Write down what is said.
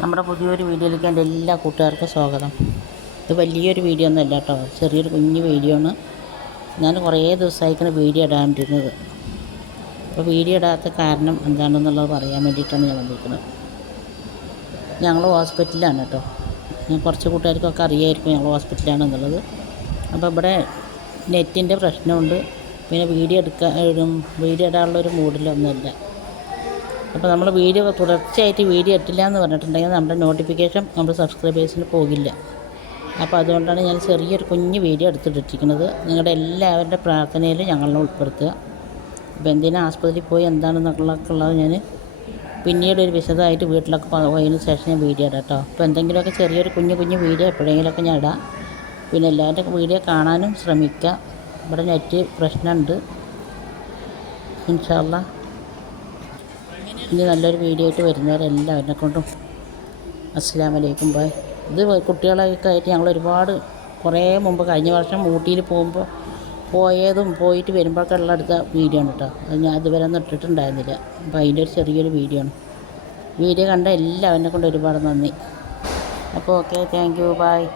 നമ്മുടെ പുതിയൊരു വീഡിയോയിലേക്ക് എന്റെ എല്ലാ കൂട്ടുകാർക്കും സ്വാഗതം. ഇത് വലിയൊരു വീഡിയോ ഒന്നും അല്ല കേട്ടോ. ചെറിയൊരു കുഞ്ഞു വീഡിയോ ആണ്. ഞാൻ കുറേ ദിവസമായിക്കാണ് വീഡിയോ ഇടാണ്ടിരുന്നത്. അപ്പോൾ വീഡിയോ ഇടാത്ത കാരണം എന്താണെന്നുള്ളത് പറയാൻ വേണ്ടിയിട്ടാണ് ഞാൻ വന്നിരിക്കുന്നത്. ഞങ്ങൾ ഹോസ്പിറ്റലിലാണ് കേട്ടോ. ഞാൻ കുറച്ച് കൂട്ടുകാർക്കൊക്കെ അറിയായിരിക്കും ഞങ്ങൾ ഹോസ്പിറ്റലാണെന്നുള്ളത് അപ്പോൾ ഇവിടെ നെറ്റിന്റെ പ്രശ്നമുണ്ട്. പിന്നെ വീഡിയോ എടുക്കാൻ വീഡിയോ ഇടാനുള്ളൊരു മൂഡിലൊന്നുമില്ല. അപ്പോൾ നമ്മൾ വീഡിയോ തുടർച്ചയായിട്ട് വീഡിയോ ഇട്ടില്ല എന്ന് പറഞ്ഞിട്ടുണ്ടെങ്കിൽ നമ്മുടെ നോട്ടിഫിക്കേഷൻ നമ്മുടെ സബ്സ്ക്രൈബേഴ്സിന് പോകില്ല. അപ്പോൾ അതുകൊണ്ടാണ് ഞാൻ ചെറിയൊരു കുഞ്ഞ് വീഡിയോ എടുത്തിട്ടിരിക്കുന്നത്. നിങ്ങളുടെ എല്ലാവരുടെ പ്രാർത്ഥനയിൽ ഞങ്ങളെ ഉൾപ്പെടുത്തുക. അപ്പോൾ എന്തിനാ ആസ്പത്രിയിൽ പോയി എന്താണെന്നൊക്കെ ഉള്ളത് ഞാൻ പിന്നീട് ഒരു വിശദമായിട്ട് വീട്ടിലൊക്കെ പോയതിന് ശേഷം ഞാൻ വീഡിയോ ഇടാം കേട്ടോ. അപ്പോൾ എന്തെങ്കിലുമൊക്കെ ചെറിയൊരു കുഞ്ഞു കുഞ്ഞു വീഡിയോ എപ്പോഴെങ്കിലുമൊക്കെ ഞാൻ ഇടാം. പിന്നെ എല്ലാവരുടെ വീഡിയോ കാണാനും ശ്രമിക്കുക. ഇവിടെ നെറ്റ് പ്രശ്നമുണ്ട്. ഇൻഷാല്ല ഇനി നല്ലൊരു വീഡിയോ ആയിട്ട് വരുന്നവരെല്ലാവരെ കൊണ്ടും അസ്സാം വലൈക്കും ബൈ. ഇത് കുട്ടികളൊക്കെ ആയിട്ട് ഞങ്ങൾ ഒരുപാട് കുറേ മുമ്പ് കഴിഞ്ഞ വർഷം ഊട്ടിയിൽ പോകുമ്പോൾ പോയതും പോയിട്ട് വരുമ്പോഴൊക്കെ ഉള്ള അടുത്ത വീഡിയോ ആണ് കേട്ടോ അത് ഞാൻ ഇതുവരെ ഒന്നും ഇട്ടിട്ടുണ്ടായിരുന്നില്ല. അപ്പോൾ അതിന്റെ ഒരു ചെറിയൊരു വീഡിയോ ആണ്. വീഡിയോ കണ്ട എല്ലാവരെ കൊണ്ട് ഒരുപാട് നന്ദി. അപ്പോൾ ഓക്കെ താങ്ക് യു ബായ്